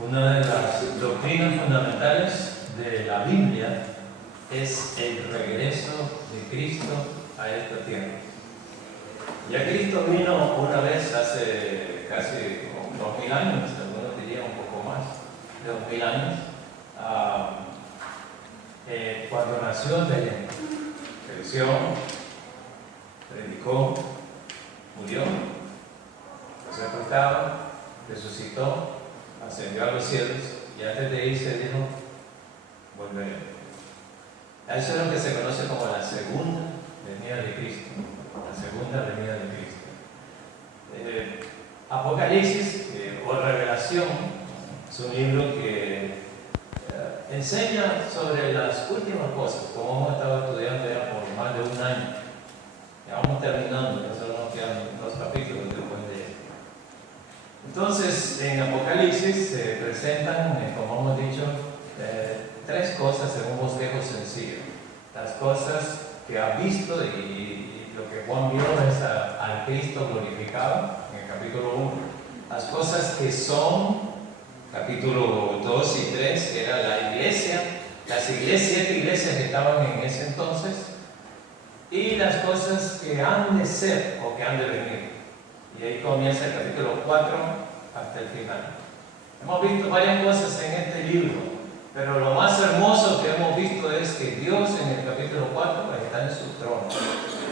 Una de las doctrinas fundamentales de la Biblia es el regreso de Cristo a esta tierra. Ya Cristo vino una vez hace casi 2000 años, algunos dirían un poco más de 2000 años, cuando nació en Belén. Creció, predicó, murió, fue sepultado, resucitó, ascendió a los cielos y antes de irse dijo: volveré. Eso es lo que se conoce como la segunda venida de Cristo. La segunda venida de Cristo. Apocalipsis o Revelación es un libro que enseña sobre las últimas cosas, como hemos estado estudiando ya por más de un año. Ya vamos terminando, solo nos quedan 2 capítulos después de él. Entonces, en Apocalipsis se presentan, como hemos dicho, 3 cosas en un bosquejo sencillo. Las cosas que ha visto y lo que Juan vio es al Cristo glorificado en el capítulo 1. Las cosas que son, capítulo 2 y 3, que era la iglesia, las 7 iglesias que estaban en ese entonces, y las cosas que han de ser o que han de venir. Y ahí comienza el capítulo 4 hasta el final. Hemos visto varias cosas en este libro, pero lo más hermoso que hemos visto es que Dios en el capítulo 4 está en su trono.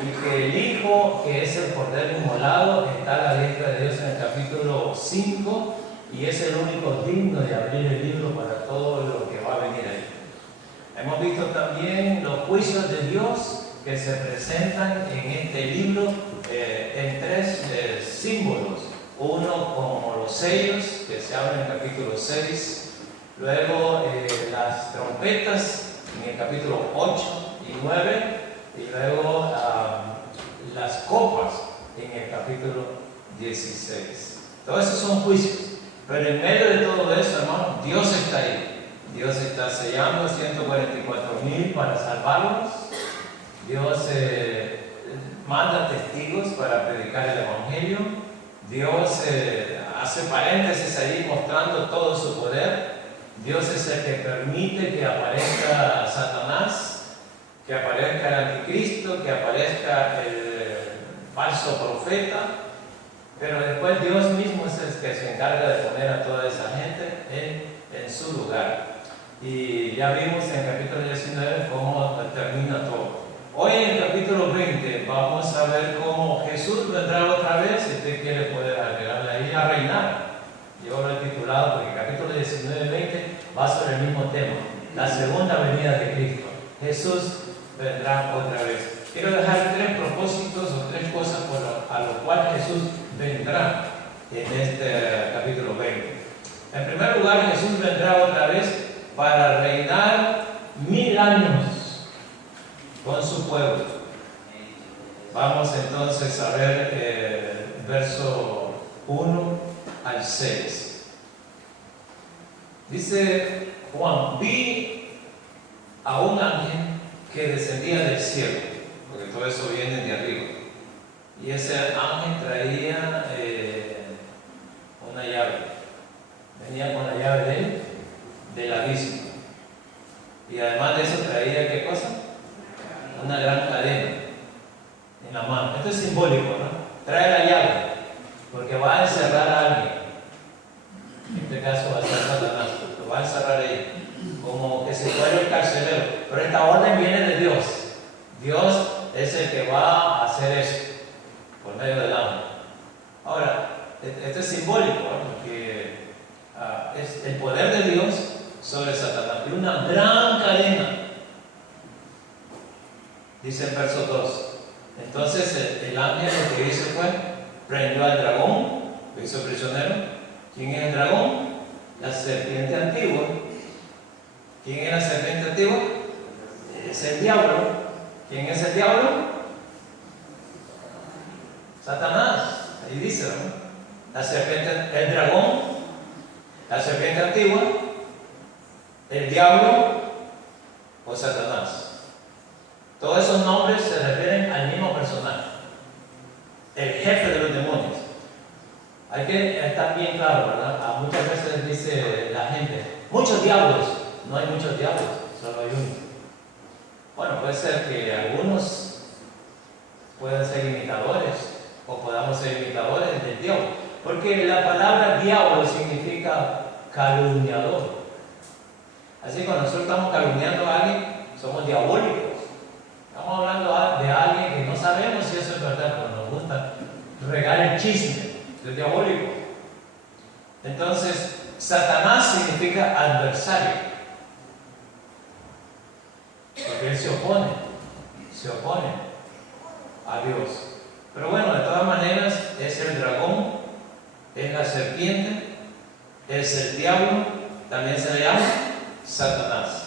Y que el Hijo, que es el Cordero inmolado, está a la diestra de Dios en el capítulo 5 y es el único digno de abrir el libro para todo lo que va a venir ahí. Hemos visto también los juicios de Dios que se presentan en este libro en 3 símbolos. Uno como los sellos, que se abren en el capítulo 6, luego las trompetas en el capítulo 8 y 9, y luego las copas en el capítulo 16. Todos esos son juicios, pero en medio de todo eso, hermano, Dios está ahí. Dios está sellando 144,000 para salvarlos. Dios manda testigos para predicar el Evangelio. Dios hace paréntesis ahí mostrando todo su poder. Dios es el que permite que aparezca Satanás, que aparezca el anticristo, que aparezca el falso profeta, pero después Dios mismo es el que se encarga de poner a toda esa gente en su lugar. Y ya vimos en el capítulo 19 cómo termina todo. Hoy en el capítulo 20 vamos a ver cómo Jesús vendrá otra vez, si usted quiere poder agregarle ahí, a reinar. Yo lo he titulado porque el capítulo 19 y 20 va sobre el mismo tema, la segunda venida de Cristo. Jesús vendrá otra vez. Quiero dejar 3 propósitos o 3 cosas a lo cual Jesús vendrá en este capítulo 20. En primer lugar, Jesús vendrá otra vez para reinar 1000 años con su pueblo. Vamos entonces a ver verso 1 al 6. Dice Juan: vi a un ángel que descendía del cielo, porque todo eso viene de arriba, y ese ángel traía una llave. Venía con la llave del abismo, y además de eso traía ¿qué cosa? Una gran cadena en la mano. Esto es simbólico, ¿no? Trae la llave porque va a encerrar a alguien. En este caso va a ser Satanás, lo va a encerrar ahí, como que si fuera el carcelero. Pero esta orden viene de Dios. Dios es el que va a hacer eso por medio del ángel. Ahora, esto es simbólico, ¿no? Porque es el poder de Dios sobre Satanás. Y una gran cadena. Dice el verso 2. Entonces el ángel lo que hizo fue prendió al dragón, lo hizo prisionero. ¿Quién es el dragón? La serpiente antigua. ¿Quién es la serpiente antigua? Es el diablo. ¿Quién es el diablo? Satanás. Ahí dice, ¿no? La serpiente, el dragón, la serpiente antigua, el diablo o Satanás. Todos esos nombres se refieren al mismo personaje, el jefe de los demonios. Hay que estar bien claro, ¿verdad? Muchas veces dice la muchos diablos. No hay muchos diablos, solo hay uno. Bueno, puede ser que algunos puedan ser imitadores o podamos ser imitadores del diablo. Porque la palabra diablo significa calumniador. Así que cuando nosotros estamos calumniando a alguien, somos diabólicos. Estamos hablando de alguien que no sabemos si eso es verdad, pero nos gusta regar el chisme, es diabólico. Entonces, Satanás significa adversario, porque él se opone a Dios. Pero bueno, de todas maneras, es el dragón, es la serpiente, es el diablo, también se le llama Satanás.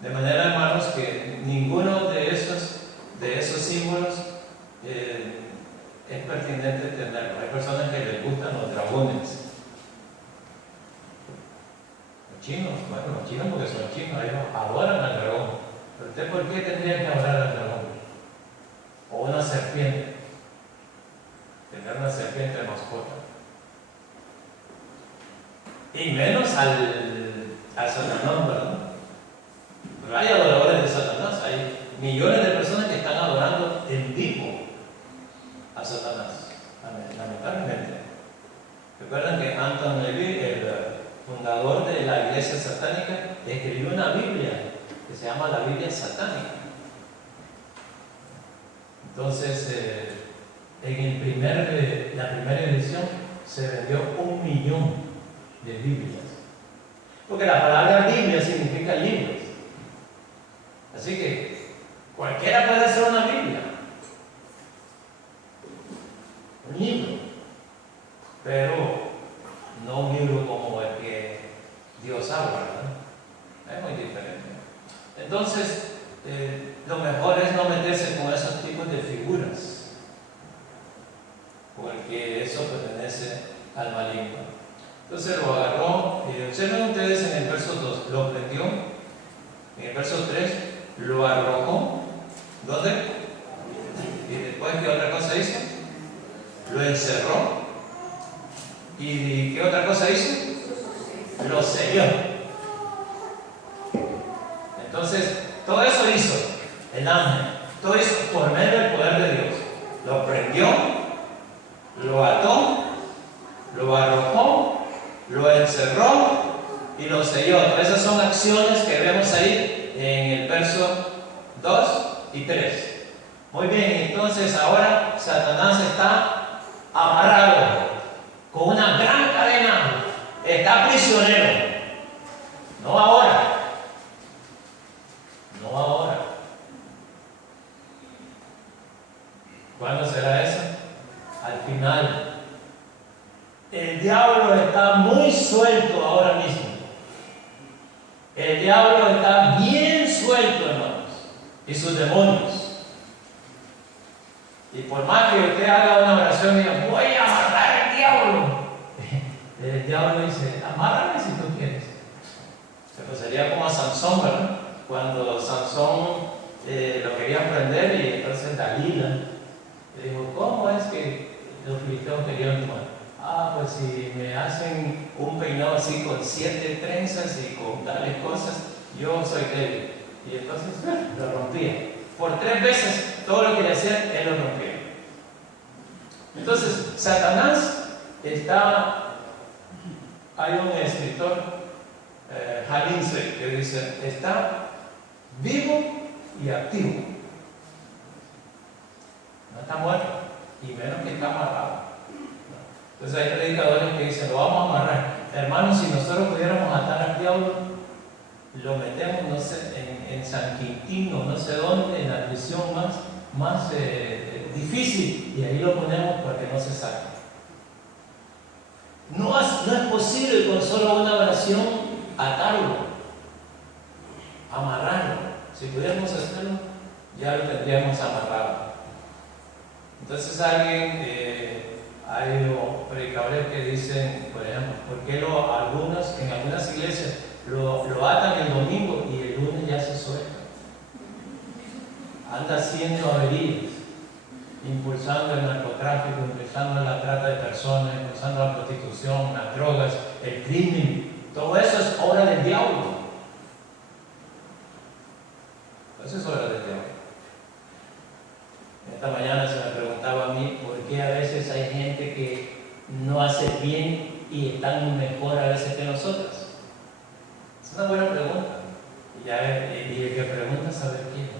De manera, hermanos, que ninguno de esos símbolos es pertinente tenerlo. Hay personas que les gustan los dragones. Los chinos, bueno, los chinos porque son chinos, ellos adoran al dragón. Pero usted, ¿por qué tendría que adorar al dragón? O una serpiente. Tener una serpiente de mascota. Y menos al Satanás, ¿verdad? Pero hay adoradores de Satanás, hay millones de personas que están adorando en vivo a Satanás, lamentablemente. Recuerdan que Anton Levy, el fundador de la iglesia satánica, escribió una Biblia que se llama la Biblia satánica. Entonces, en la primera edición se vendió 1 millón de Biblias. Porque la palabra Biblia significa libros. Así que cualquiera puede hacer una Biblia, un libro, pero no un libro como el que Dios habla, ¿verdad? Es muy diferente. Entonces, lo mejor es no meterse con esos tipos de figuras, porque eso pertenece al maligno. Entonces lo agarró, observen ustedes en el verso 2, lo prendió, en el verso 3, lo arrojó. ¿Dónde? Y después, ¿qué otra cosa hizo? Lo encerró. ¿Y qué otra cosa hizo? Lo selló. Entonces, todo eso hizo el ángel. Todo eso por medio del poder de Dios. Lo prendió, lo ató, lo arrojó, lo encerró y lo selló. Esas son acciones que vemos ahí en el verso 2 y 3. Muy bien, entonces ahora Satanás está amarrado con una gran cadena, está prisionero. No ahora. ¿Cuándo será eso? Al final. El diablo está muy suelto ahora mismo. El diablo está bien suelto, hermanos, y sus demonios. Y por más que usted haga una oración y diga, voy a matar al diablo, el diablo dice, amárrame si tú quieres. Pero sería como a Sansón, ¿verdad? Cuando Sansón lo quería prender y entonces Dalila le dijo, ¿cómo es que los filisteos querían tomar? Pues si me hacen un peinado así con 7 trenzas y con tales cosas, yo soy débil. Y entonces lo rompía. Por 3 veces todo lo que le hacían, él lo rompía. Entonces, Satanás hay un escritor, Halinsey, que dice, está vivo y activo. No está muerto, y menos que está amarrado. Entonces hay predicadores que dicen, lo vamos a amarrar. Hermanos, si nosotros pudiéramos atar al diablo, lo metemos, no sé, en San Quintín o no sé dónde, en la prisión más difícil, y ahí lo ponemos para que no se saque. No es posible con solo una oración atarlo, amarrarlo. Si pudiéramos hacerlo, ya lo tendríamos amarrado. Entonces hay predicadores que dicen, por ejemplo, ¿por qué en algunas iglesias lo atan el domingo y el lunes ya se suelta? Anda haciendo averías, impulsando el narcotráfico, impulsando la trata de personas, impulsando la prostitución, las drogas, el crimen. Todo eso es obra del diablo. Eso es obra del diablo. Esta mañana se me preguntaba a mí por qué a veces hay gente que no hace bien y están mejor a veces que nosotros. Es una buena pregunta. Y el que pregunta sabe quién.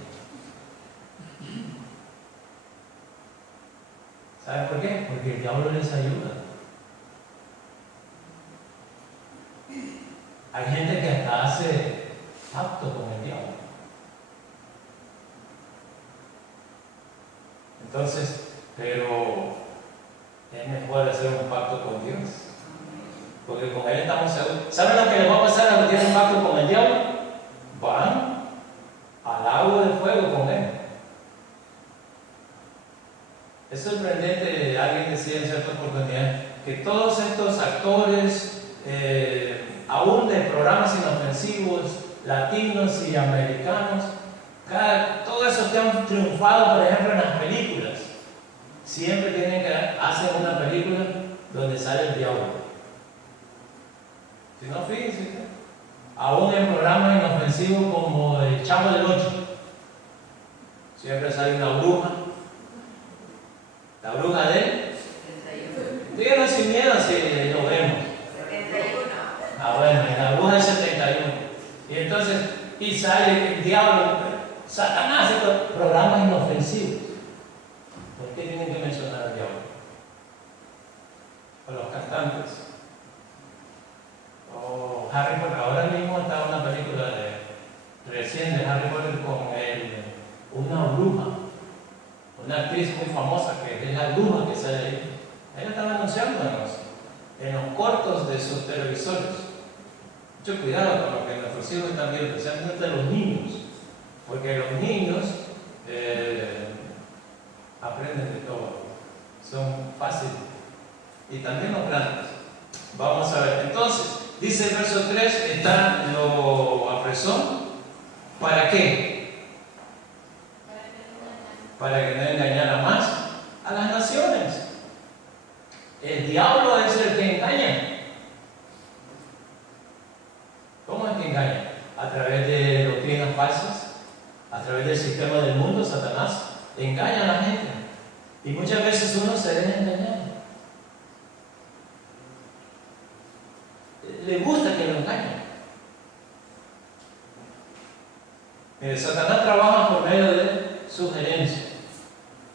¿Saben por qué? Porque el diablo les ayuda. Hay gente que hasta hace pacto con el diablo. Entonces, pero es mejor hacer un pacto con Dios. Porque con Él estamos seguros. ¿Saben lo que les va a pasar a los que tienen un pacto con el diablo? Van al agua del fuego con Él. Es sorprendente, alguien decía en cierta oportunidad, que todos estos actores, aún de programas inofensivos, latinos y americanos, todos esos que han triunfado, por ejemplo, en las películas, siempre hacen una película donde sale el diablo. Si no, fíjense, aún en programas inofensivos como El Chavo del Ocho, siempre sale una bruja. La bruja de él. Díganos sin miedo si lo vemos. 71. Bueno, la bruja del 71. Y entonces, y sale el diablo, Satanás, estos programas inofensivos. ¿Por qué tienen que mencionar al diablo? O los cantantes. O Harry Potter. Ahora mismo está una película recién de Harry Potter con una bruja. Una actriz muy famosa que es la bruja que sale ahí. Ella estaba anunciando en los cortos de sus televisores. Mucho cuidado con lo que nuestros hijos están viendo, especialmente los niños, porque los niños aprenden de todo, son fáciles, y también los grandes. Vamos a ver, entonces, dice el verso 3, está lo apresó. ¿Para qué? Para que no engañara más a las naciones. El diablo es el que engaña. ¿Cómo es que engaña? A través de doctrinas falsas, a través del sistema del mundo. Satanás engaña a la gente y muchas veces uno se deja engañar. Le gusta que lo engañen. Mire, Satanás trabaja por medio de sugerencias.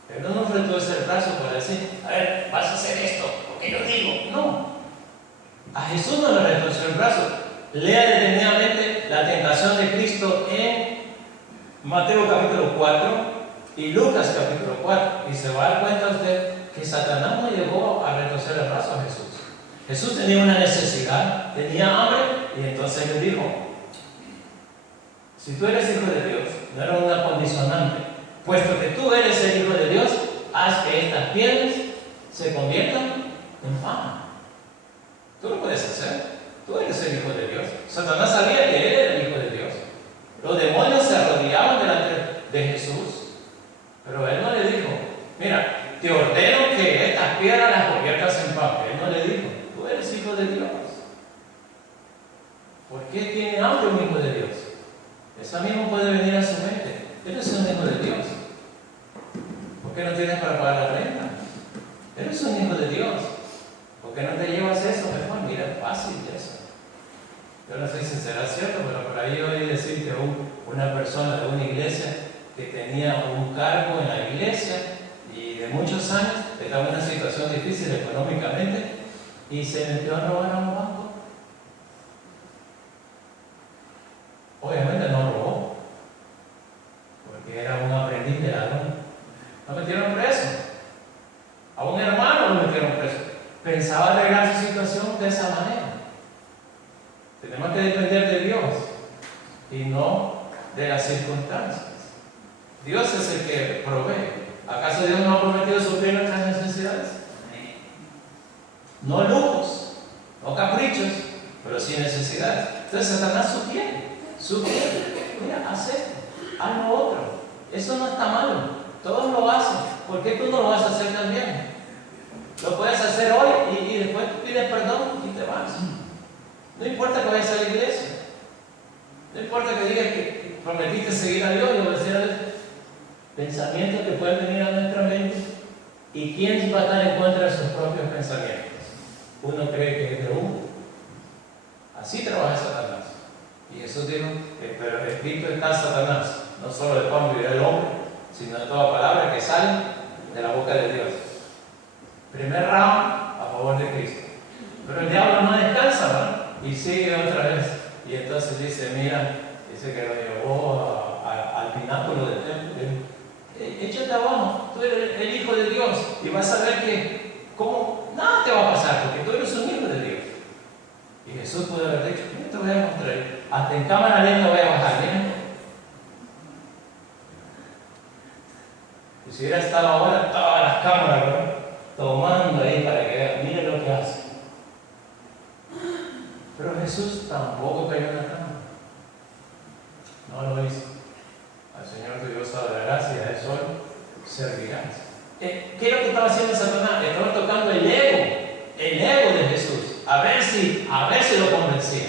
Él no nos retuerce el brazo para decir, a ver, vas a hacer esto, porque yo digo. No. A Jesús no le retuerce el brazo. Lea detenidamente la tentación de Cristo en Mateo capítulo 4 y Lucas capítulo 4. Y se va a dar cuenta usted que Satanás no llegó a retorcer el brazo a Jesús. Jesús tenía una necesidad, tenía hambre, y entonces le dijo, si tú eres hijo de Dios, no era una condicionante. Puesto que tú eres el Hijo de Dios, haz que estas piedras se conviertan en pan. Tú lo puedes hacer. Tú eres el Hijo de Dios. Satanás sabía que él era el Hijo de Dios. Los demonios se arrodillaban delante de Jesús. Pero él no le dijo, mira, te ordeno que estas piedras las conviertas en pan. Él no le dijo, tú eres Hijo de Dios. ¿Por qué tiene hambre un Hijo de Dios? Eso mismo puede venir a su mente. Eres un Hijo de Dios. ¿Por qué no tienes para pagar la renta? Eres un Hijo de Dios. ¿Por qué no te llevas eso? Mejor, mira, fácil eso. Yo no sé si será cierto, pero por ahí oí decir que una persona de una iglesia que tenía un cargo en la iglesia y de muchos años estaba en una situación difícil económicamente y se metió a robar a un banco. Obviamente no robó, porque era un aprendiz de ladrón. Lo metieron preso. A un hermano lo metieron preso. Pensaba arreglar su situación de esa manera. Tenemos que depender de Dios y no de las circunstancias. Dios es el que provee. ¿Acaso Dios no ha prometido suplir nuestras necesidades? No lujos, no caprichos, pero sí necesidades. Entonces Satanás sugiere, mira, haz esto, haz lo otro. Eso no está mal, todos lo hacen. ¿Por qué tú no lo vas a hacer también? Lo puedes hacer hoy y después tú pides perdón y te vas. No importa que vayas a la iglesia. No importa que digas que prometiste seguir a Dios y obedecer a Dios. Pensamientos que pueden venir a nuestra mente. ¿Y quién va a estar en contra de sus propios pensamientos? Uno cree que es de uno. Así trabaja Satanás. Y Jesús dijo, pero escrito está Satanás, no solo de pan vivirá el hombre, sino de toda palabra que sale de la boca de Dios. Primer round a favor de Cristo. Pero el diablo no descansa, ¿verdad? Y sigue otra vez. Y entonces dice, mira, dice que lo llevó al pináculo del templo. Échate abajo, tú eres el Hijo de Dios y vas a ver que nada te va a pasar porque tú eres un hijo de Dios. Y Jesús puede haber dicho, mira, te voy a mostrar, hasta en cámara lenta voy a bajar, mira. Y si hubiera estado ahora todas las cámaras, ¿verdad?, tomando ahí para que vean, miren lo que hace. Pero Jesús tampoco cayó en la cama. No lo hizo. Al Señor tu Dios dará gracia y a Él solo servirás. ¿Qué es lo que estaba haciendo Satanás? Estaba tocando el ego de Jesús, a ver si lo convencía.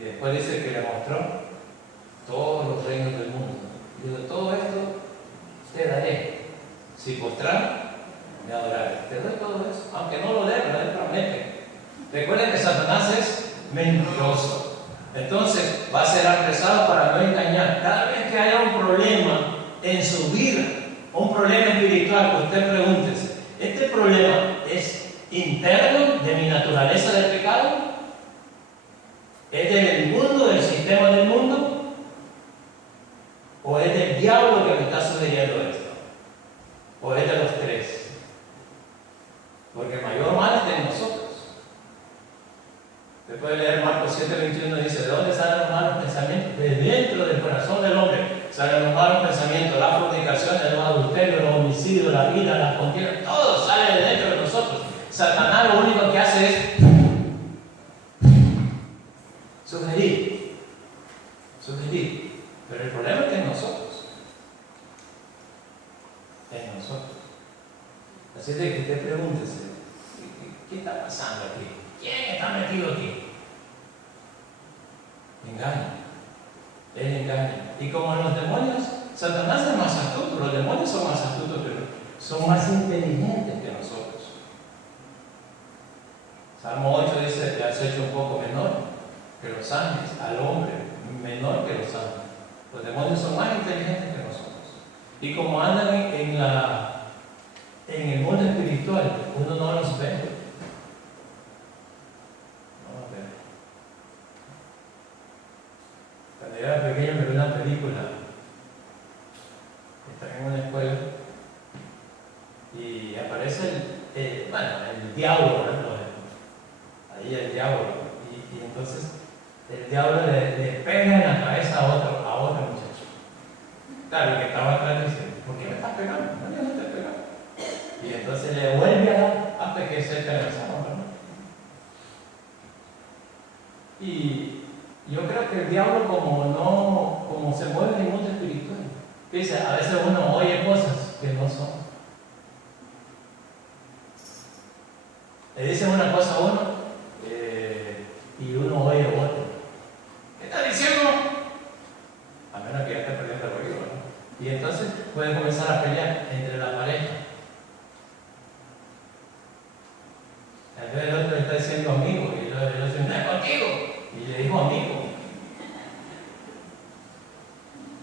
Y después dice que le mostró todos los reinos del mundo. Y dijo, todo esto te daré. Si postrar, me adoraré. Te doy todo eso, aunque no lo dé, pero Él promete. Recuerden que Satanás es mentiroso. Entonces va a ser apresado para no engañar. Cada vez que haya un problema en su vida, un problema espiritual, que usted pregúntese, ¿este problema es interno de mi naturaleza del pecado? ¿Es del mundo, del sistema del mundo? ¿O es del diablo que me está sucediendo esto? ¿O es de los tres? Porque el mayor mal es de nosotros. Usted puede leer Marcos 7:21, dice, ¿de dónde salen los malos pensamientos? De dentro del corazón del hombre salen los malos pensamientos, la fornicación, los adulterios, los homicidios, la vida, las contiendas, todo sale de dentro de nosotros. Satanás lo único que hace es sugerir. Pero el problema es que en nosotros. Así de que usted pregúntese, ¿qué está pasando aquí? ¿Quién está metido aquí? Él engaña. Y como los demonios, Satanás es más astuto, los demonios son más astutos, pero son más inteligentes que nosotros. Salmo 8 dice, te has hecho un poco menor que los ángeles, al hombre menor que los ángeles. Los demonios son más inteligentes que nosotros. Y como andan en el mundo espiritual, uno no los ve. Cuando yo era pequeño me vi una película, estaba en una escuela y aparece el diablo, ¿verdad? Ahí el diablo, y entonces el diablo le pega en la cabeza a otro muchacho. Claro, el que estaba atrás dice, ¿por qué me estás pegando? No, yo no te estoy pegando. Y entonces le vuelve a dar hasta que se cansaron, ¿verdad? Y yo creo que el diablo, como se mueve en el mundo espiritual, dice, a veces uno oye cosas que no son. Le dicen una cosa a uno y uno oye otra. ¿Qué está diciendo? A menos que ya esté perdiendo el oído, ¿no? Y entonces puede comenzar a pelear entre la pareja. Tal vez el otro le está diciendo amigo y el otro dice, no es contigo. Y le dijo amigo.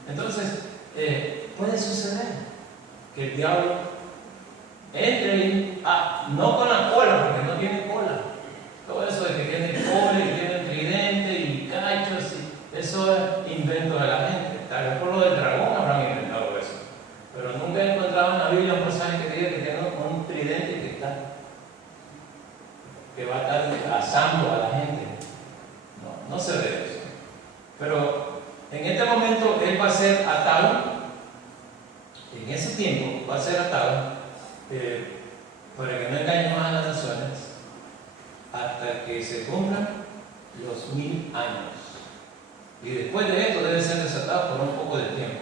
Entonces, puede suceder que el diablo entre ahí, no con la cola, porque no tiene cola. Todo eso de que tiene cola y tiene tridente y cachos, eso es invento de la gente. Tal vez por lo del dragón habrán inventado eso. Pero nunca he encontrado en la Biblia un personaje que diga que tiene un tridente que va a estar asando a la gente. No se ve eso. Pero en este momento él va a ser atado, en ese tiempo va a ser atado para que no engañe más a las naciones hasta que se cumplan los 1000 años. Y después de esto debe ser desatado por un poco de tiempo.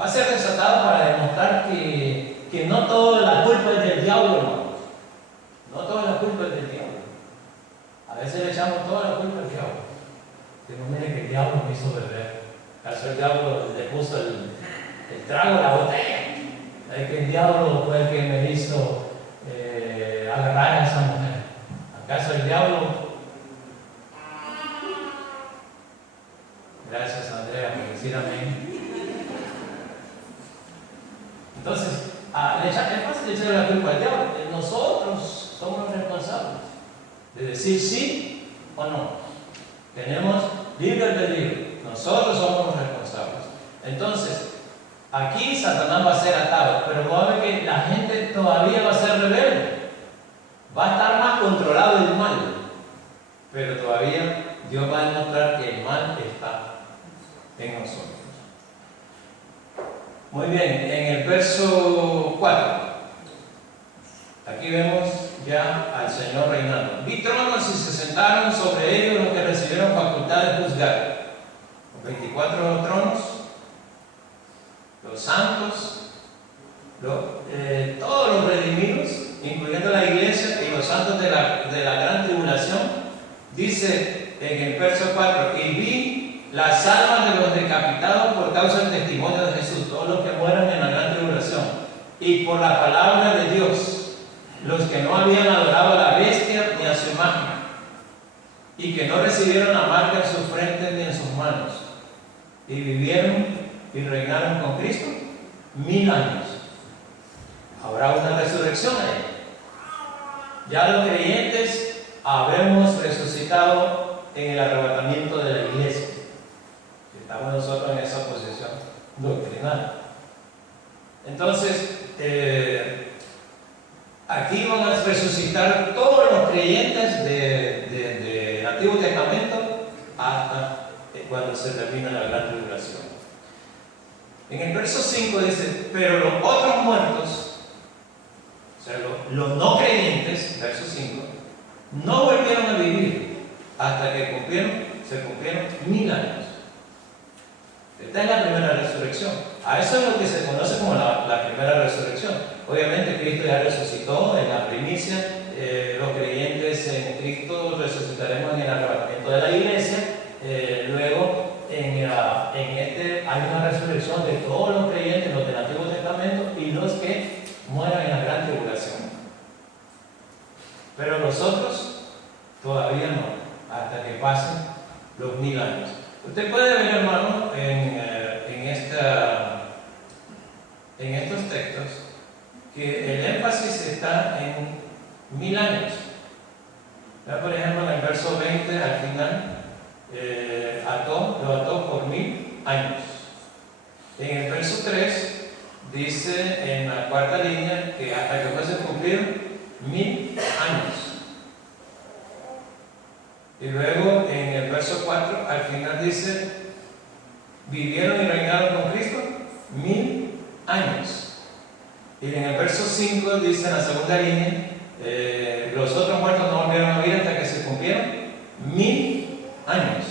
Va a ser desatado para demostrar que no toda la culpa es del diablo, hermanos. No toda la culpa es del diablo. A veces le echamos toda la culpa al diablo. Digo, mire que el diablo me hizo beber. ¿Acaso el diablo le puso el trago a la botella? Es que el diablo fue el que me hizo agarrar a esa mujer. ¿Acaso el diablo? Gracias, Andrea, por decir amén. Entonces, es fácil echarle la culpa al diablo. Nosotros somos los responsables de decir sí o no. Tenemos libre albedrío. Nosotros somos los responsables. Entonces, aquí Satanás va a ser atado, pero va a ver que la gente todavía va a ser rebelde. Va a estar más controlado el mal, pero todavía Dios va a demostrar que el mal está en nosotros. Muy bien, en el verso 4, aquí vemos ya al Señor reinando. Vi tronos y se sentaron sobre ellos los que recibieron facultad de juzgar. Los 24 tronos, los santos, todos los redimidos, incluyendo la iglesia y los santos de la gran tribulación. Dice en el verso 4, y vi las almas de los decapitados por causa del testimonio de Jesús, todos los que mueran en la gran tribulación, y por la palabra de Dios, los que no habían adorado a la bestia ni a su imagen, y que no recibieron la marca en sus frentes ni en sus manos, y vivieron y reinaron con Cristo 1000 años. Habrá una resurrección ahí. Ya los creyentes habremos resucitado en el arrebatamiento de la iglesia. Estamos nosotros en esa posición doctrinal. Entonces, aquí van a resucitar todos los creyentes del Antiguo Testamento hasta cuando se termina la gran tribulación. En el verso 5 dice, pero los otros muertos, o sea, los no creyentes, verso 5, no volvieron a vivir hasta que se cumplieron 1000 años. Esta es la primera resurrección. A eso es lo que se conoce como la primera resurrección. Obviamente Cristo ya resucitó en la primicia. Los creyentes en Cristo resucitaremos en el arrebatamiento de la iglesia. Luego hay una resurrección de todos los creyentes, los del Antiguo Testamento y los que mueran en la gran tribulación. Pero los otros todavía no, hasta que pasen los 1000 años. Usted puede ver, hermano, en estos textos que el énfasis está en 1000 años. Ya, por ejemplo, en el verso 20 al final, lo ató por 1000 años. En el verso 3 dice en la cuarta línea que hasta que fuese cumplido 1000 años. Y luego en el verso 4 al final dice, vivieron y reinaron con Cristo 1000 años. Y en el verso 5 dice en la segunda línea, los otros muertos no volvieron a vivir hasta que se cumplieron 1000 años.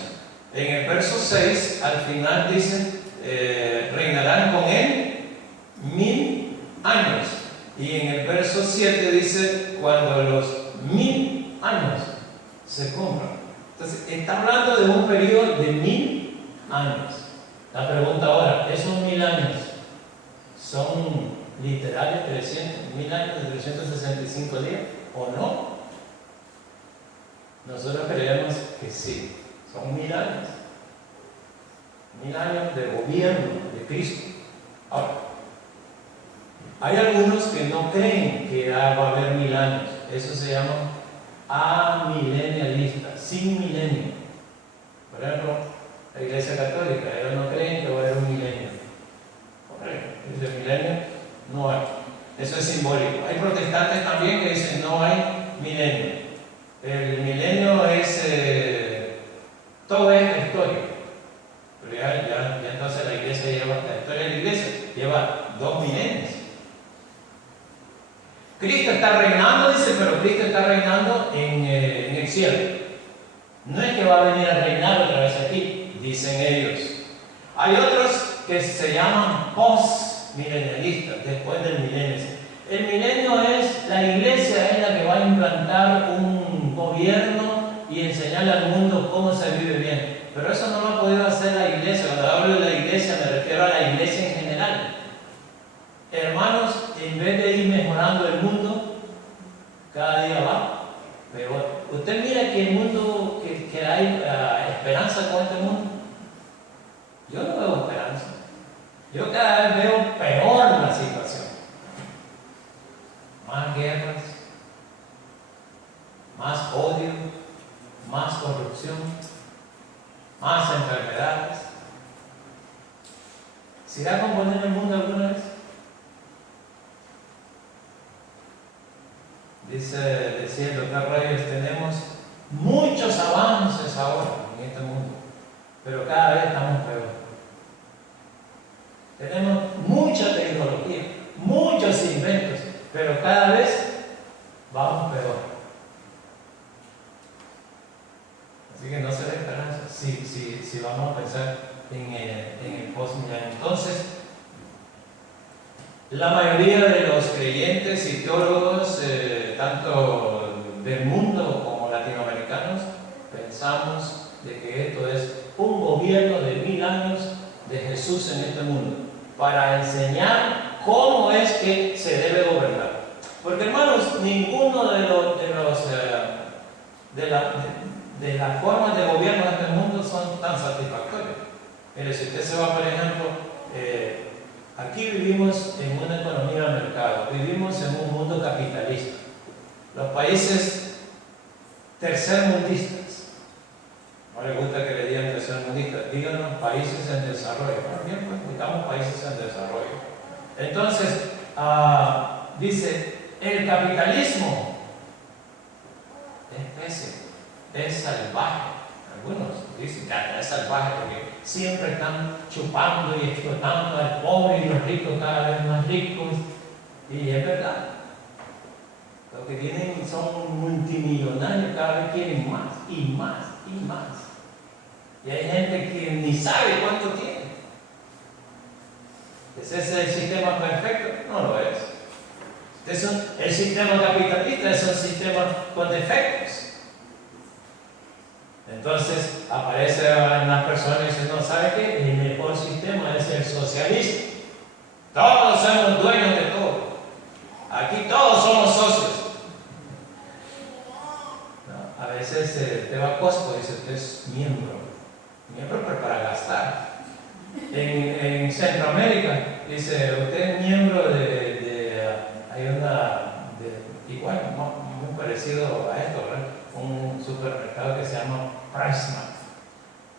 En el verso 6 al final dice, reinarán con él 1000 años. Y en el verso 7 dice, cuando los 1000 años se cumplan. Entonces, está hablando de un periodo de 1000 años. La pregunta ahora, ¿esos 1000 años son literales 1000 años de 365 días o no? Nosotros creemos que sí, son 1000 años. 1000 años de gobierno de Cristo. Ahora, hay algunos que no creen que va a haber 1000 años. Eso se llama amilenialista, sin milenio. Por ejemplo, la Iglesia Católica, ellos no creen que va a haber un milenio. Correcto, el milenio no hay. Eso es simbólico. Hay protestantes también que dicen no hay milenio. El milenio es todo es la historia. Pero ya entonces la Iglesia lleva, la historia de la Iglesia lleva 2 milenios. Cristo está reinando, dice, pero Cristo está reinando en el cielo. No es que va a venir a reinar otra vez aquí, dicen ellos. Hay otros que se llaman post-milenialistas, después del milenio. El milenio es, la iglesia es la que va a implantar un gobierno y enseñar enseñarle al mundo cómo se vive bien. Pero eso no lo ha podido hacer la iglesia. Cuando hablo de la iglesia me refiero a la iglesia en general. Hermanos, en vez de ir mejorando el mundo, cada día va peor. Usted mira que el mundo, que hay esperanza con este mundo. Yo no veo esperanza. Yo cada vez veo peor la situación. Más guerras, más odio, más corrupción, más enfermedades. ¿Se irá a componer el mundo alguna vez? Decía el doctor Reyes, tenemos muchos avances ahora en este mundo, pero cada vez estamos peor. Tenemos mucha tecnología, muchos inventos, pero cada vez vamos peor. Así que no se ve esperanza si vamos a pensar en el post-milenio. Entonces, la mayoría de los creyentes y teólogos, tanto del mundo como latinoamericanos, pensamos de que esto es un gobierno de 1000 años de Jesús en este mundo, para enseñar cómo es que se debe gobernar. Porque, hermanos, ninguno de las formas de gobierno de este mundo son tan satisfactorias. Mire, si usted se va, por ejemplo, aquí vivimos en una economía de mercado, vivimos en un mundo capitalista. Los países tercermundistas, no les gusta que le digan tercermundistas, díganos países en desarrollo. Bueno, bien, pues digamos países en desarrollo. Entonces, dice, el capitalismo es pésimo, es salvaje. Algunos dicen que es salvaje porque siempre están chupando y explotando al pobre y los ricos cada vez más ricos. Y es verdad. Los que tienen son multimillonarios, cada vez quieren más y más y más. Y hay gente que ni sabe cuánto tiene. ¿Es ese el sistema perfecto? No lo es. El sistema capitalista es un sistema con defectos. Entonces aparece una persona y dice, no, ¿sabe qué? El mejor sistema es el socialista. Todos somos dueños de todo. Aquí todos somos socios. No, a veces te va a Costco y dice, usted es miembro pero para gastar. En Centroamérica dice, usted es miembro hay igual, muy parecido a esto, ¿verdad? Un supermercado que se llama PriceMart.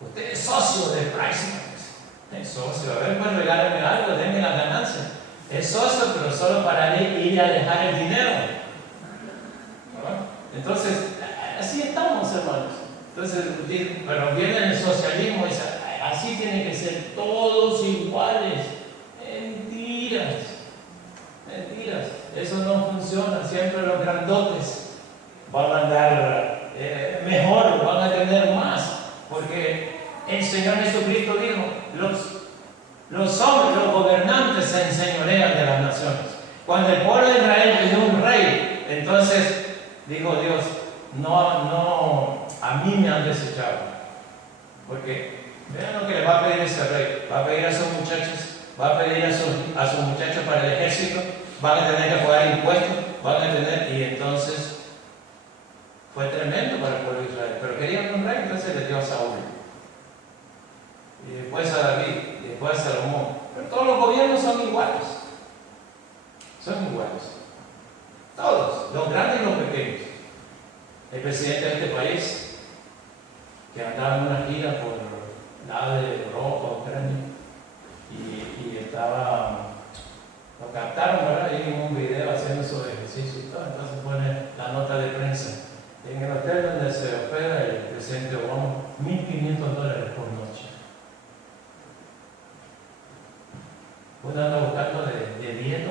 Usted es socio de PriceMart. Es socio, a ver, pues regálame algo, denme las ganancias. Es socio, pero solo para ir a dejar el dinero. ¿No? Entonces, así estamos, hermanos. Entonces, pero viene el socialismo y dice, así tiene que ser, todos iguales. Mentiras. Mentiras. Eso no funciona. Siempre los grandotes van a andar mejor, van a tener más. Porque el Señor Jesucristo dijo, los hombres, los gobernantes se enseñorean de las naciones. Cuando el pueblo de Israel pidió un rey, entonces dijo Dios, no, a mí me han desechado. Porque vean lo que le va a pedir ese rey. Va a pedir a sus muchachos, va a pedir a sus muchachos para el ejército, van a tener que pagar impuestos, y entonces fue tremendo para el pueblo de Israel. Pero querían un rey, entonces le dio a Saúl. Y después a David, y después a Salomón. Pero todos los gobiernos son iguales. Son iguales. Todos, los grandes y los pequeños. El presidente de este país, que andaba en una gira por el lado de Europa, Ucrania, y lo captaron, ¿verdad? Ahí en un video haciendo su ejercicio y todo. Entonces pone la nota de prensa. En el hotel donde se hospeda el presidente Obama, $1,500 por noche. Uno anda buscando de $10.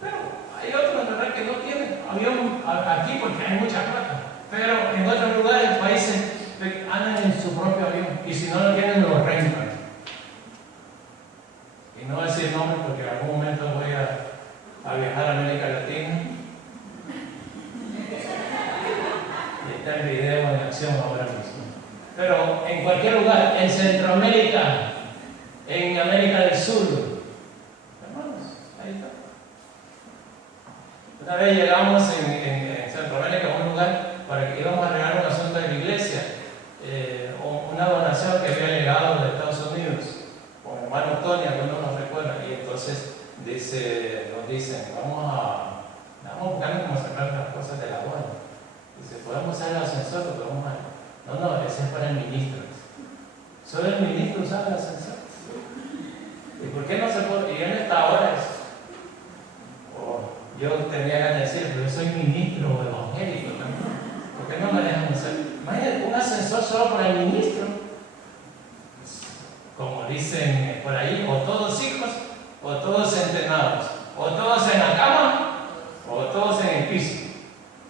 Pero hay otros, ¿verdad?, que no tienen avión aquí porque hay mucha plata. Pero en otros lugares, países, andan en su propio avión. Y si no lo tienen, lo rentan. Y no voy a decir nombre porque en algún momento voy a viajar a América Latina. el video en acción ahora mismo. Pero en cualquier lugar, en Centroamérica, en América del Sur, hermanos, ahí está. Una vez llegamos en Centroamérica a un lugar para que íbamos a arreglar un asunto de la iglesia, una donación que había llegado de Estados Unidos, con el hermano Tony, algunos nos recuerdan, y entonces nos dicen, vamos buscando cómo sacar las cosas de la boda. Dice, podemos usar el ascensor, pero vamos a... No, ese es para el ministro. Solo el ministro usaba el ascensor. ¿Y por qué no se puede? Y en esta hora yo tenía ganas de decir, pero yo soy ministro evangélico también. ¿Por qué no me dejan usar? Imagínate, un ascensor solo para el ministro. Como dicen por ahí, o todos hijos, o todos centenados, o todos en la cama, o todos en el piso.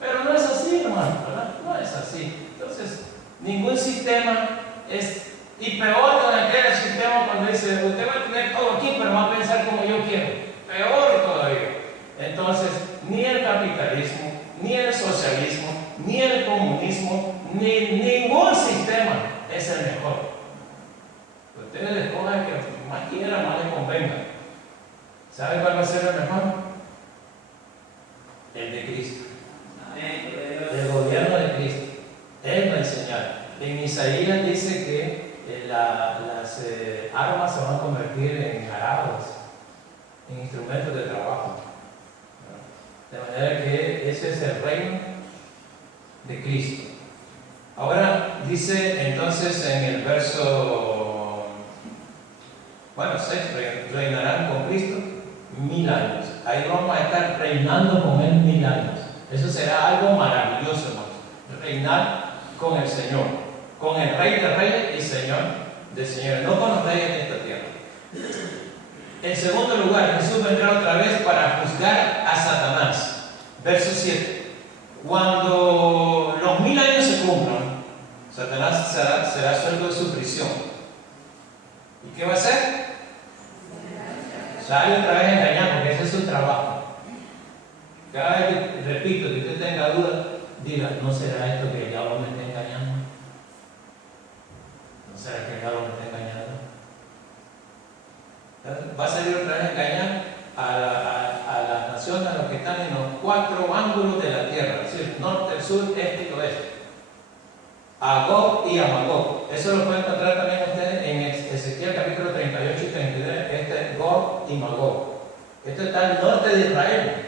Pero no es así, hermano, ¿verdad? No es así. Entonces, ningún sistema es... Y peor con aquel sistema cuando dice, usted va a tener todo aquí, pero va a pensar como yo quiero. Peor todavía. Entonces, ni el capitalismo, ni el socialismo, ni el comunismo, ningún sistema es el mejor. Ustedes escojan el que más quieran, más les convenga. ¿Saben cuál va a ser el mejor? El de Cristo. El gobierno de Cristo. Él va a enseñar. En Isaías dice que las armas se van a convertir en arados, en instrumentos de trabajo. De manera que ese es el reino de Cristo. Ahora dice entonces en el verso 6, reinarán con Cristo 1000 años. Ahí vamos a estar reinando con Él 1000 años. Eso será algo maravilloso, hermanos. Reinar con el Señor, con el Rey de Reyes y Señor de Señores, no con los reyes de esta tierra. En segundo lugar, Jesús vendrá otra vez para juzgar a Satanás. Verso 7. Cuando los 1000 años se cumplan, Satanás será suelto de su prisión. ¿Y qué va a hacer? Sale otra vez a engañar, porque ese es su trabajo. Cada vez que, repito, que usted tenga dudas, diga, ¿no será esto que el diablo me está engañando? ¿No será que el diablo me está engañando? Va a salir otra vez a engañar a las naciones, a los que están en los 4 ángulos de la tierra, es decir, norte, sur, este y oeste. A Gog y a Magog. Eso lo pueden encontrar también ustedes en Ezequiel capítulo 38 y 33. Este es Gog y Magog. Esto está al norte de Israel.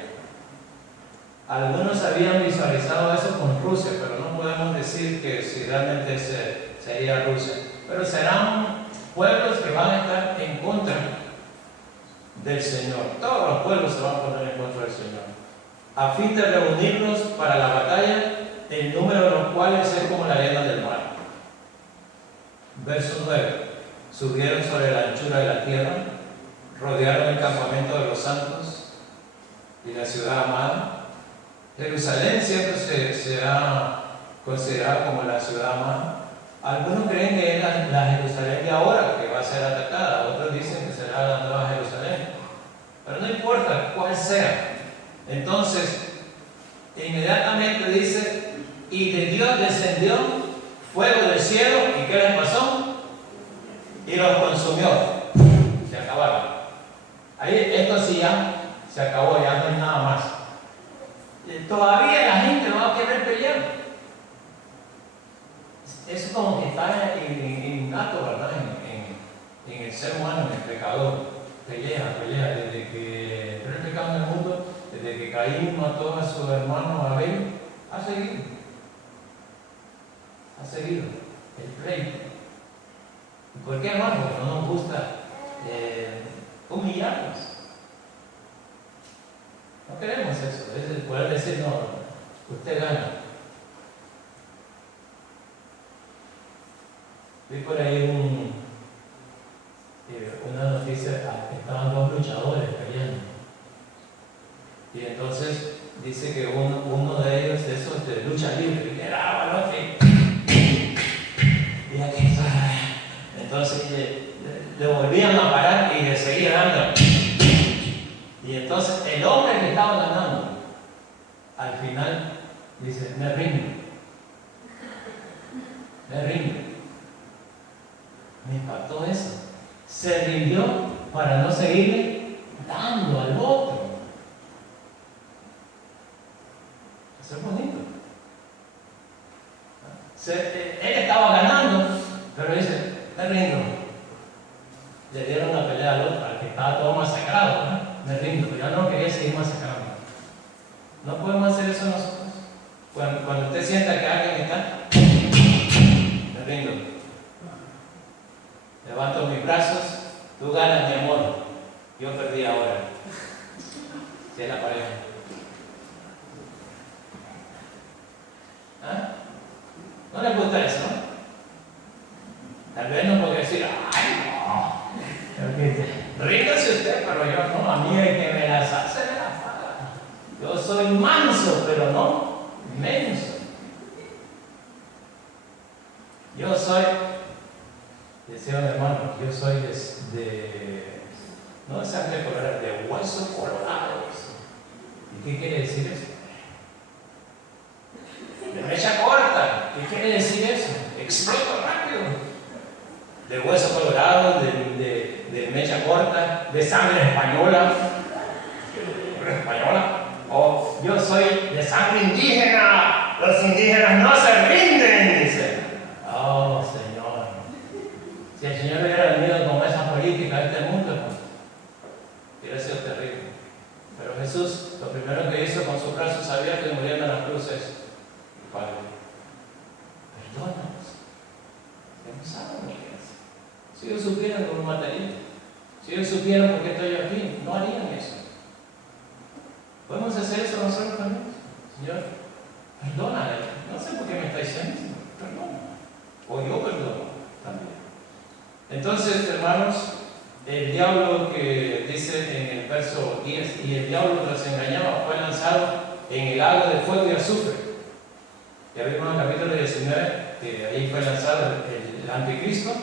Algunos habían visualizado eso con Rusia, pero no podemos decir que si realmente sería Rusia. Pero serán pueblos que van a estar en contra del Señor. Todos los pueblos se van a poner en contra del Señor, a fin de reunirnos para la batalla, el número de los cuales es como la arena del mar. Verso 9. Subieron sobre la anchura de la tierra, rodearon el campamento de los santos y la ciudad amada. Jerusalén siempre será considerada como la ciudad amada. Algunos creen que es la Jerusalén de ahora que va a ser atacada, otros dicen que será la nueva Jerusalén. Pero no importa cuál sea. Entonces, inmediatamente dice, y de Dios descendió fuego del cielo, ¿y qué les pasó? Y los consumió. Se acabaron. Ahí esto sí ya se acabó, ya no hay nada más. Todavía la gente va a querer pelear. Es como que está innato, ¿verdad? En el ser humano, en el pecador. Pelea, desde que entró el pecado en el mundo, desde que Caín mató a su hermano Abel, ha seguido el pleito. ¿Y por qué, hermano? Porque no nos gusta humillarnos. No queremos eso, es poder decir, no, usted gana. Vi por ahí una noticia, estaban 2 luchadores peleando. Y entonces dice que uno de ellos, de esos de lucha libre, le daba al otro y aquí, entonces le volvían a parar y le seguía dando. Y entonces el hombre que estaba ganando, al final dice, me rindo. me rindo. Me impactó eso. Se rindió para no seguirle dando al otro. Eso es bonito. Él estaba ganando, pero dice, me rindo. Le dieron la pelea al otro, al que estaba todo masacrado, ¿no? Me rindo, pero yo no quería seguir masacrando. No podemos hacer eso nosotros. Cuando usted sienta que alguien está, me rindo. Levanto mis brazos, tú ganas, mi amor. Yo perdí ahora. Si es la pareja. ¿Ah? ¿No les gusta eso? Tal vez no puede decir, ¡ay, no! Ríndase usted, pero yo no. A mí el que me las hace me las paga. Yo soy manso, pero no menso. Yo soy, decía un hermano, yo soy no de sangre colorada, de hueso colorado. ¿Y qué quiere decir eso? De mecha corta. ¿Qué quiere decir eso? Exploto rápido. De hueso colorado, de mecha corta, de sangre española. O yo soy de sangre indígena. Los indígenas no se rinden, dice. Oh, Señor. Si el Señor hubiera venido con esa política a este mundo, hubiera sido terrible. Pero Jesús, lo primero que hizo con sus brazos abiertos y muriendo en la cruz es: Padre, perdónanos. Que no saben lo que hacen. Si ellos supieran cómo matarían, si ellos supieran por qué estoy aquí, no harían eso. ¿Podemos hacer eso nosotros también? Señor, perdóname. No sé por qué me está diciendo, perdona. O yo perdono también. Entonces, hermanos, el diablo que dice en el verso 10, y el diablo que los engañaba fue lanzado en el lago de fuego y azufre. Ya vimos en el capítulo 19 que ahí fue lanzado el anticristo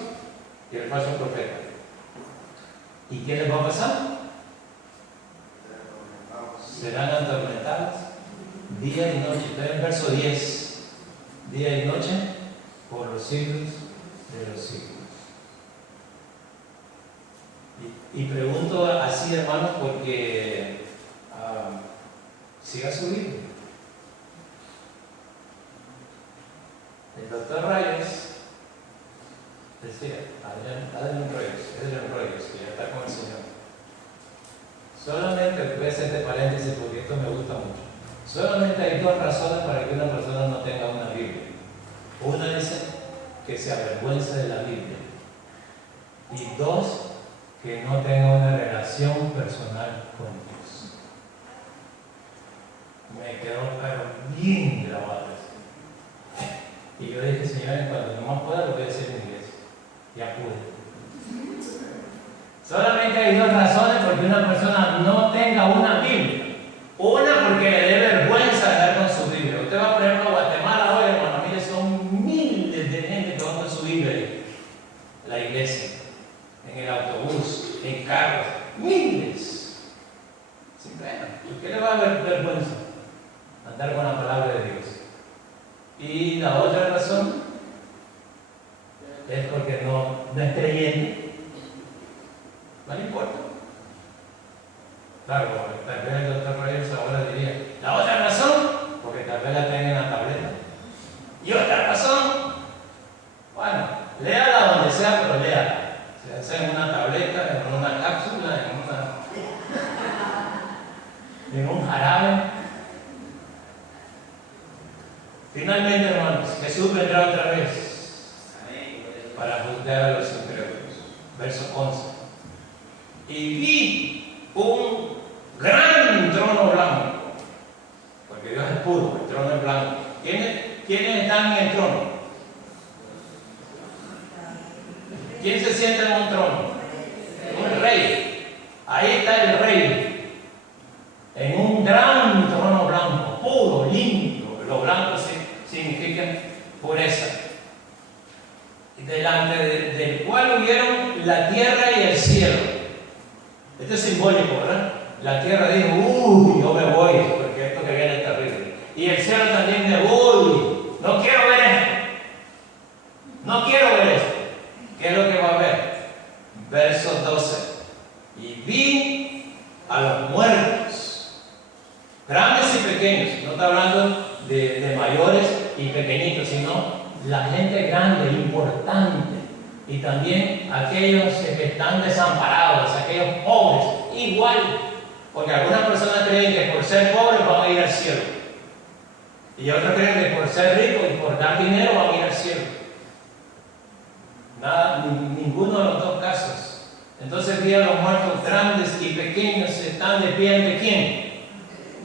y el falso profeta. ¿Y qué les va a pasar? Serán atormentados día y noche. Está en el verso 10. Día y noche por los siglos de los siglos. Y pregunto así, hermanos, porque siga subiendo. El doctor Reyes decía, Adrián Reyes, que ya está con el Señor. Solamente, voy a hacer este paréntesis porque esto me gusta mucho. Solamente hay dos razones para que una persona no tenga una Biblia. Una es que se avergüence de la Biblia. Y dos, que no tenga una relación personal con Dios. Me quedó pero bien grabado eso. Y yo dije, señores, cuando no más pueda lo voy a decir en inglés. Ya pude. Solamente hay dos razones porque una persona no tenga una Biblia. Una, porque le dé vergüenza andar con su Biblia. Usted va, por ejemplo, a Guatemala hoy, hermano, mire, son miles de gente que van con su Biblia ahí. La iglesia, en el autobús, en carros, miles. Sin pena. ¿Por qué le va a dar vergüenza andar con la palabra de Dios? Y la otra razón es porque no es creyente. No le importa. Claro, tal vez el doctor Reyes ahora diría, la otra razón, porque tal vez la tenga en la tableta. Y otra razón, bueno, léala donde sea, pero léala. Sea en una tableta, en una cápsula, en un jarabe. Finalmente, hermanos, Jesús vendrá otra vez para juzgar a los incrédulos. Verso 11. Y vi un gran trono blanco, porque Dios es puro, el trono es blanco. ¿Quiénes están en el trono? ¿Quién se sienta en un trono? Un rey. Ahí está el rey, en un gran trono blanco, puro, limpio. Lo blanco significa pureza. Delante del cual hubieron la tierra y el cielo. Esto es simbólico, ¿verdad? La tierra dijo, yo me voy, porque esto que viene es terrible. Y el cielo también dijo, no quiero ver esto. está hablando de mayores y pequeñitos, sino la gente grande, importante, y también aquellos que están desamparados, aquellos pobres, igual, porque algunas personas creen que por ser pobres van a ir al cielo, y otros creen que por ser ricos y por dar dinero van a ir al cielo. Nada, ninguno de los dos casos. Entonces el día de los muertos grandes y pequeños están de pie ante ¿quién?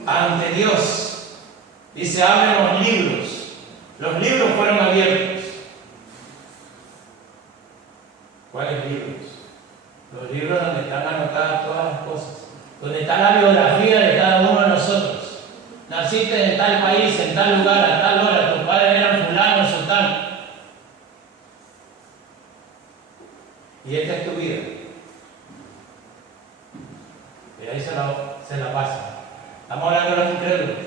Ante Dios. Dice, abren los libros. Los libros fueron abiertos. ¿Cuáles libros? Los libros donde están anotadas todas las cosas. Donde está la biografía de cada uno de nosotros. Naciste en tal país, en tal lugar, a tal hora, tus padres eran fulano, sultán. Y esta es tu vida. Y ahí se la pasa. Estamos hablando de los incrédulos.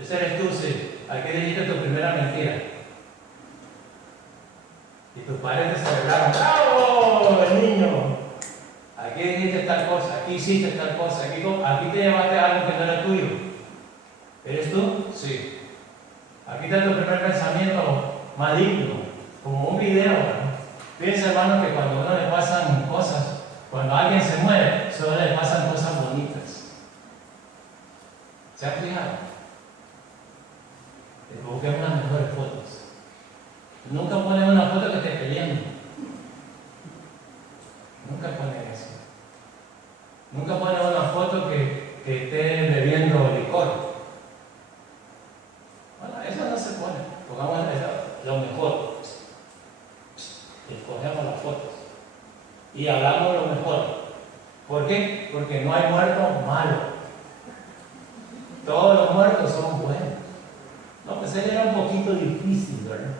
Ese eres tú, sí. Aquí dijiste tu primera mentira. Y tus padres te celebraron. ¡Bravo, el niño! Aquí dijiste tal cosa, aquí hiciste tal cosa, aquí te llevaste algo que no era tuyo. ¿Eres tú? Sí. Aquí está tu primer pensamiento maligno, como un video, ¿no? Fíjense, hermanos, que cuando a uno le pasan cosas, cuando alguien se muere, solo le pasan cosas bonitas. ¿Se han fijado? Busquen unas mejores fotos. Nunca ponen una foto que esté peleando. Nunca ponen eso. Nunca ponen una foto que esté bebiendo licor. Bueno, eso no se pone. Pongamos lo mejor. Escogemos las fotos y hablamos lo mejor. ¿Por qué? Porque no hay muertos malos. Todos los muertos son buenos. No, pues él era un poquito difícil, ¿verdad?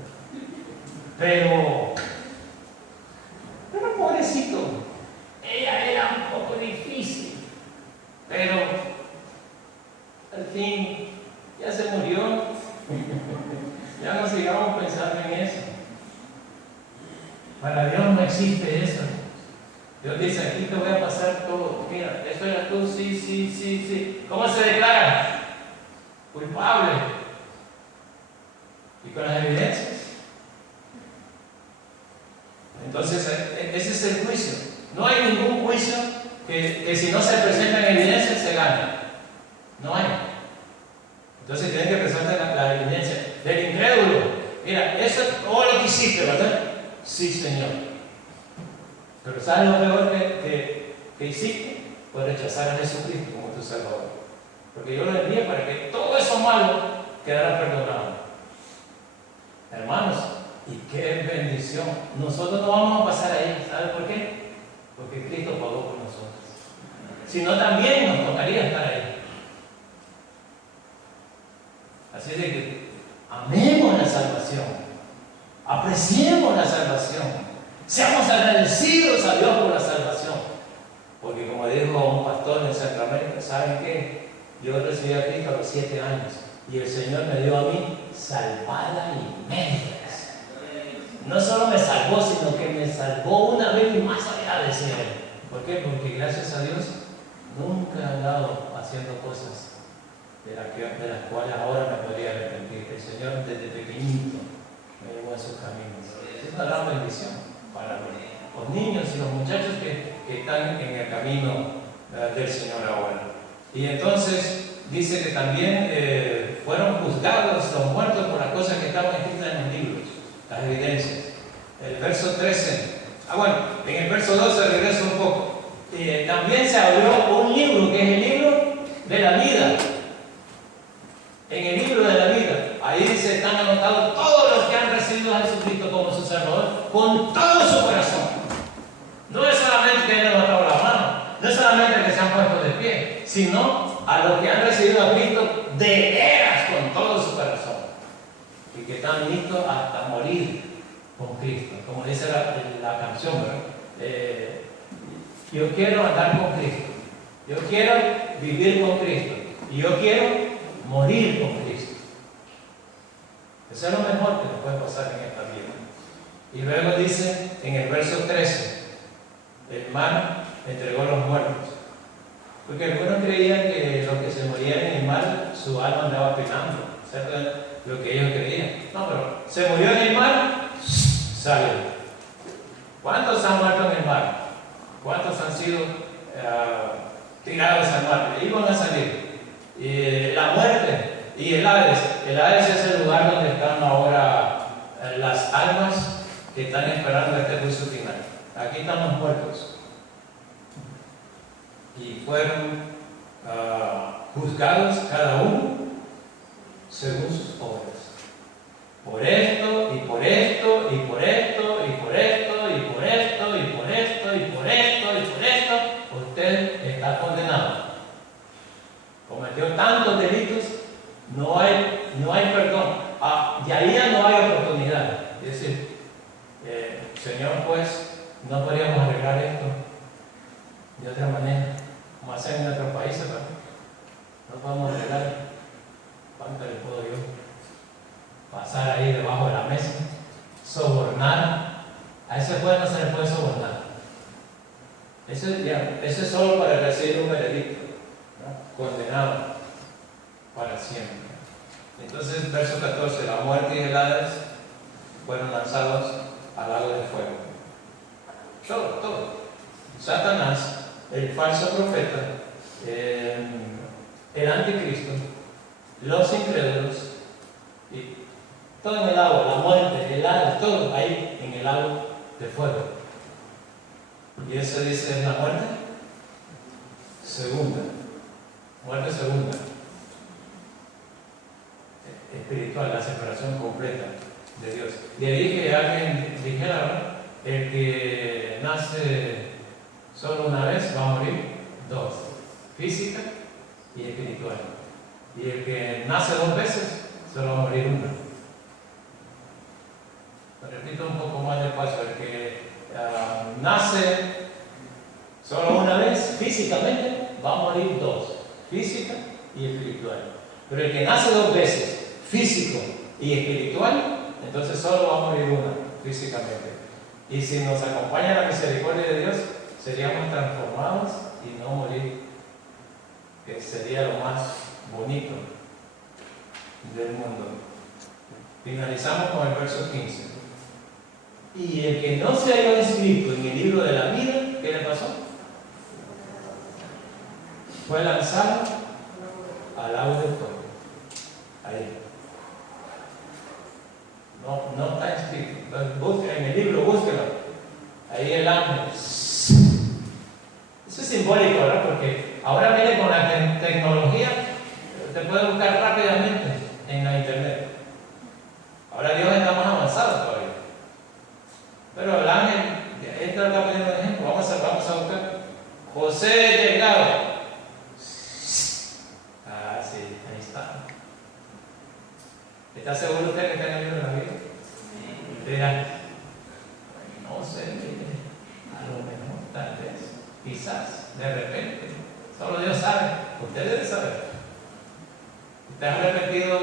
Pero pobrecito, ella era un poco difícil. Pero al fin ya se murió. Ya no sigamos pensando en eso. Para Dios no existe eso. Dios dice, aquí te voy a pasar todo. Mira, esto era tú, sí. ¿Cómo se declara? Culpable. ¿Y con las evidencias? Entonces, ese es el juicio. No hay ningún juicio que si no se presentan evidencias se gane. No hay. Entonces tienen que presentar la evidencia del incrédulo. Mira, eso es todo lo que hiciste, ¿verdad? Sí, Señor. Pero ¿sabes lo peor que hiciste? Fue rechazar a Jesucristo como tu Salvador. Porque yo lo envié para que todo eso malo quedara perdonado. Hermanos, y qué bendición. Nosotros no vamos a pasar ahí. ¿Sabes por qué? Porque Cristo pagó por nosotros. Si no, también nos tocaría estar ahí. Así de que amemos la salvación, apreciemos la salvación, seamos agradecidos a Dios por la salvación. Porque como dijo un pastor en Centroamérica, ¿saben qué? Yo recibí a Cristo a los 7 años y el Señor me dio a mí salvada y media. No solo me salvó, sino que me salvó una vez y más allá, decía él. ¿Por qué? Porque gracias a Dios nunca he andado haciendo cosas de las cuales ahora me podría arrepentir. El Señor desde pequeñito me llevó a sus caminos. Es una gran bendición para los niños y los muchachos que están en el camino del Señor ahora. Y entonces dice que también fueron juzgados los muertos por las cosas que estaban escritas en los libros, las evidencias. El verso 13. Bueno, en el verso 12 regreso un poco. También se abrió un libro que es el libro de la vida. En el libro de la vida, ahí dice, están anotados todos los que han recibido a Jesucristo como su Salvador con todo su corazón. No es solamente que han levantado la mano, no es solamente que se han puesto de pie, sino a los que han recibido a Cristo de veras con todo su corazón y que están listos hasta morir con Cristo, como dice la canción, ¿verdad? Yo quiero andar con Cristo, yo quiero vivir con Cristo y yo quiero morir con Cristo. Eso es lo mejor que nos puede pasar en esta vida. Y luego dice en el verso 13, el mar entregó los muertos. Porque algunos creían que los que se morían en el mar, su alma andaba penando. ¿Cierto? Lo que ellos creían. No, pero se murió en el mar, salió. ¿Cuántos han muerto en el mar? ¿Cuántos han sido tirados al mar? Iban a salir. La muerte y el Hades. El Hades es el lugar donde están ahora las almas que están esperando este juicio final. Aquí están los muertos. Y fueron juzgados cada uno según sus obras. Por esto, y por esto, y por esto, y por esto, y por esto, y por esto, y por esto, y por esto, usted está condenado. Cometió tantos delitos, no hay perdón. Y ahí ya no hay oportunidad. Es decir, Señor, pues, no podríamos arreglar esto de otra manera, como hacen en otros países, ¿verdad? No podemos arreglar. ¿Cuánto le puedo yo? Pasar ahí debajo de la mesa, sobornar. A ese juez no se le puede sobornar. Eso es solo para recibir un veredicto, ¿no? Condenado para siempre. Entonces, verso 14: la muerte y el Hades fueron lanzados al lago de fuego. Todo. Satanás, el falso profeta, el anticristo, los incrédulos, y todo en el agua, la muerte, el Hades, todo ahí en el lago de fuego. Y eso dice es la muerte segunda. Muerte segunda. Espiritual, la separación completa de Dios. De ahí que alguien dijera, el que nace solo una vez va a morir dos, física y espiritual. Y el que nace dos veces solo va a morir una. Repito un poco más despacio: el que nace solo una vez físicamente va a morir dos, física y espiritual. Pero el que nace dos veces, físico y espiritual, entonces solo va a morir una, físicamente. Y si nos acompaña la misericordia de Dios, seríamos transformados y no morir, que sería lo más bonito del mundo. Finalizamos con el verso 15. Y el que no se haya inscrito en el libro de la vida, ¿qué le pasó? Fue lanzado al lago de fuego. Ahí. No está escrito. Entonces, en el libro, búsquelo. Ahí el ángel. Eso es simbólico, ¿verdad? Porque ahora viene con la tecnología, te puede buscar rápidamente en la internet. Ahora Dios está más avanzado todavía. Pero el ángel, esta está poniendo un ejemplo. Vamos a buscar. José Delgado. Sí, ahí está. ¿Está seguro usted que está en el libro de la vida? Usted no sé, a lo mejor, tal vez, quizás, de repente. Solo Dios sabe. Usted debe saber. ¿Te has arrepentido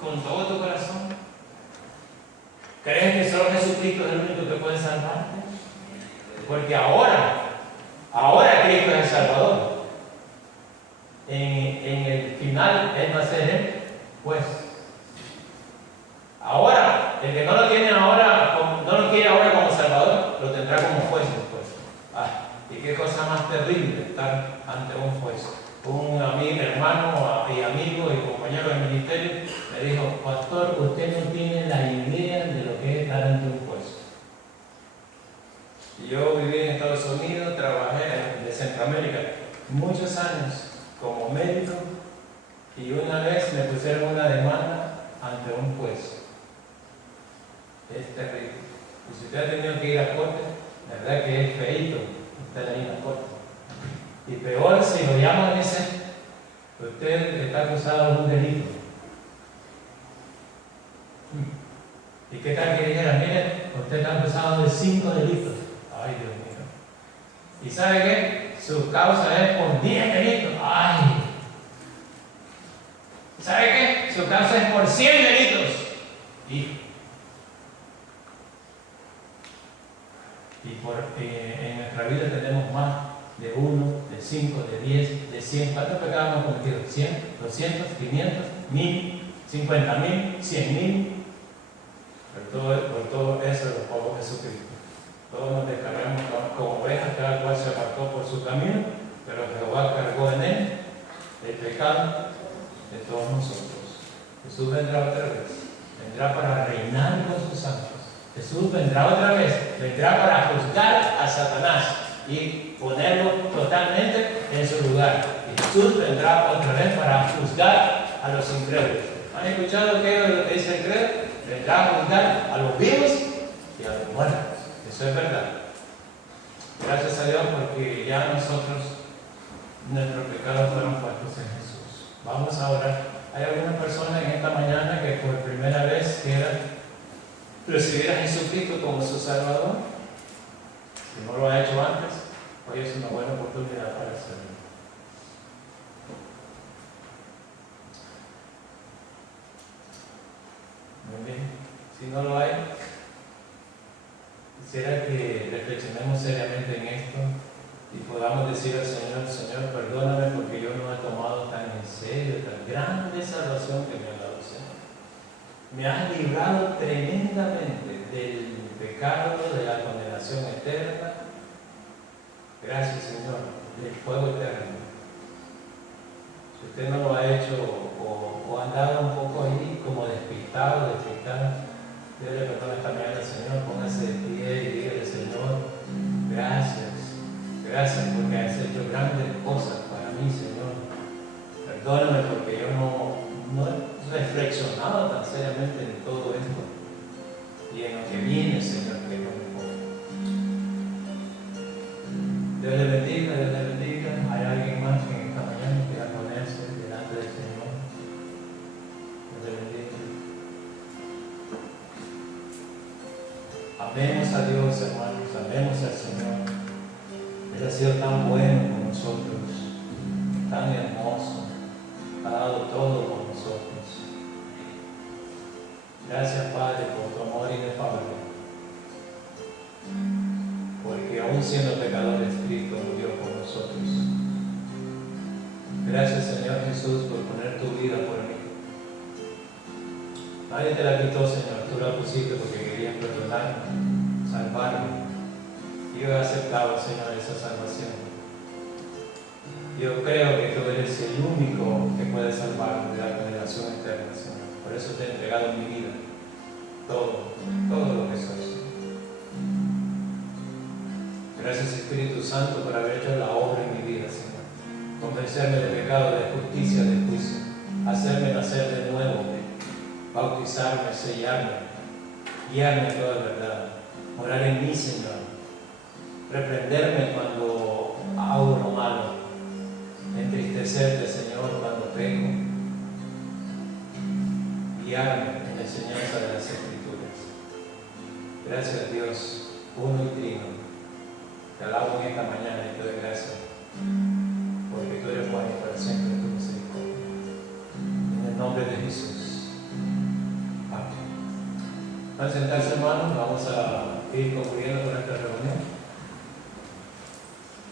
con todo tu corazón? ¿Crees que solo Jesucristo es el único que puede salvarte? Porque ahora Cristo es el Salvador. En el final, Él va a ser el juez. Ahora, el que no lo tiene ahora, no lo quiere ahora como Salvador, lo tendrá como juez después. Y qué cosa más terrible estar ante un juez. Un amigo, hermano y amigo y compañero del ministerio me dijo: pastor, usted no tiene la idea de lo que es estar ante un juez. Y yo viví en Estados Unidos, trabajé en Centroamérica muchos años como médico, y una vez me pusieron una demanda ante un juez. Es terrible. Y si usted ha tenido que ir a corte, la verdad que es feíto estar ahí en la corte. Y peor si lo llaman y dicen: usted está acusado de un delito. ¿Y qué tal que dijera: mire, usted está acusado de 5 delitos? Ay, Dios mío. ¿Y sabe qué? Su causa es por 10 delitos. ¡Ay! ¿Sabe qué? Su causa es por 100 delitos. Y en nuestra vida tenemos más de uno, de de 5, de 10, de 100. ¿Cuántos pecados hemos cometido? ¿100, 200, 500, 1000, 50,000, 100,000? Por todo eso lo pagó Jesucristo. Todos nos descargamos como ovejas, cada cual se apartó por su camino, pero Jehová cargó en él el pecado de todos nosotros. Jesús vendrá otra vez, vendrá para reinar con sus santos. Jesús vendrá otra vez, vendrá para juzgar a Satanás y ponerlo totalmente en su lugar. Y Jesús vendrá otra vez para juzgar a los incrédulos. ¿Han escuchado lo que dice el credo? Vendrá a juzgar a los vivos y a los muertos. Eso es verdad. Gracias a Dios porque ya nosotros, nuestros pecados fueron puestos en Jesús. Vamos a orar. ¿Hay alguna persona en esta mañana que por primera vez quiera recibir a Jesucristo como su Salvador? Si no lo ha hecho antes, hoy es una buena oportunidad para hacerlo. Muy bien. Si no lo hay, quisiera que reflexionemos seriamente en esto y podamos decir al Señor: Señor, perdóname porque yo no he tomado tan en serio, tan grande salvación que me ha dado, Señor. Me has librado tremendamente del pecado, de la condenación eterna. Gracias, Señor, del fuego eterno. Si usted no lo ha hecho o ha andado un poco ahí como despistado, debe perdón esta mañana al Señor, póngase de pie y dígale: Señor, gracias porque has hecho grandes cosas para mí, Señor. Perdóname porque yo no he reflexionado tan seriamente en todo esto y en lo que viene, Señor, que no me importa. Dios le bendiga, Dios le bendiga. ¿Hay alguien más que en esta mañana quiera ponerse delante del Señor? Dios le bendiga. Amemos a Dios, hermanos, amemos al Señor. Él ha sido tan bueno con nosotros, tan hermoso, ha dado todo por nosotros. Gracias, Padre, por tu amor inefable, porque aún siendo pecadores, Cristo murió por nosotros. Gracias, Señor Jesús, por poner tu vida por mí. Nadie te la quitó, Señor, tú la pusiste porque querías perdonarme, salvarme. Yo he aceptado, Señor, esa salvación. Yo creo que tú eres el único que puede salvarme de la condenación eterna, Señor. Por eso te he entregado mi vida, todo lo que soy, Señor. Gracias, Espíritu Santo, por haber hecho la obra en mi vida, Señor. Convencerme de pecado, de justicia, de juicio. Hacerme nacer de nuevo, bautizarme, sellarme, guiarme en toda verdad. Morar en mí, Señor. Reprenderme cuando hago lo malo, entristecerte, Señor, cuando peco, guiarme en la enseñanza de las Escrituras. Gracias, Dios, uno y trino. Te alabo en esta mañana y te doy gracias, porque tú eres bueno y para siempre tu misericordia. En el nombre de Jesús. Amén. Al sentarse, hermanos, vamos a ir concluyendo con esta reunión.